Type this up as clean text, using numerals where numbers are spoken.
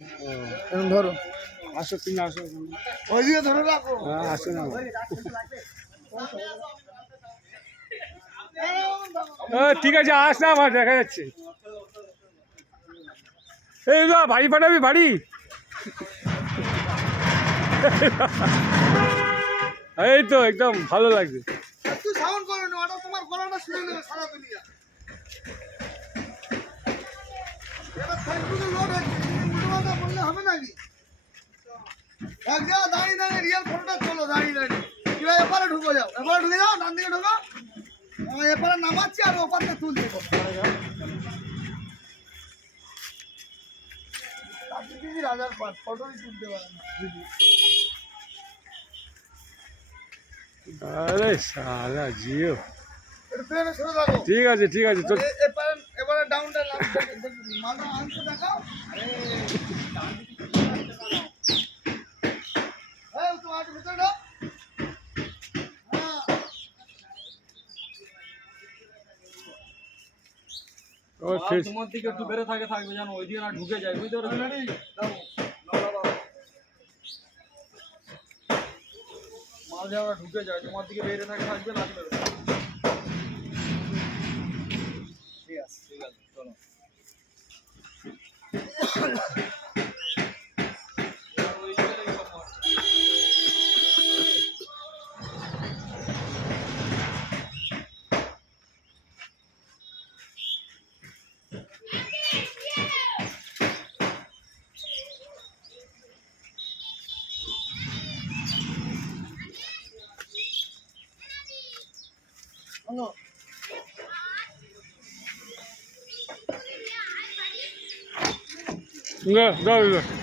এরকম ধরো, আসো তুমি আসো। ওইদিকে ধরে রাখো। হ্যাঁ আসো না। ঠিক আছে আস না, আমার দেখা যাচ্ছে। এই যা বাড়ি পাঠাবি বাড়ি। এই তো একদম ভালো লাগছে। তুই সাউন্ড করো না, ওটা তোমার গলাটা শুনে নেবে সারা দুনিয়া। এটা ফেসবুকে লোড হচ্ছে, উল্টো পাল্টা বললে হবে নাকি? এক জায়গায় দাঁড়িয়ে দাঁড়িয়ে রিয়েল ফটোটা চলো, দাঁড়িয়ে দাঁড়িয়ে কিভাবে এপারে ঢুকে যাও, এপারে ঢুকে যাও, ডান দিকে ঢুকো, এপারে নামাচ্ছি আর ওপারে তুলছি। রাজার পাট ফটোই তুলতে পারে না। আরে সারা জিও। এটা প্লেনে সরে থাকো। ঠিক আছে ঠিক আছে চল। এবারে ডাউনটা মাথা আনতে দেখাও। এই তো আট ভিতরে ঢোক। হ্যাঁ ও ঠিক। তোমার দিকে একটু বেড়ে থাকবে জানো, ওই দিকে না ঢুকে যায়, বুঝতে পারছো? মাল যাওয়া ঢুকে যায়, তোমার দিকে বেড়ে থাকবে না। ঠিক আছে চলো। Go.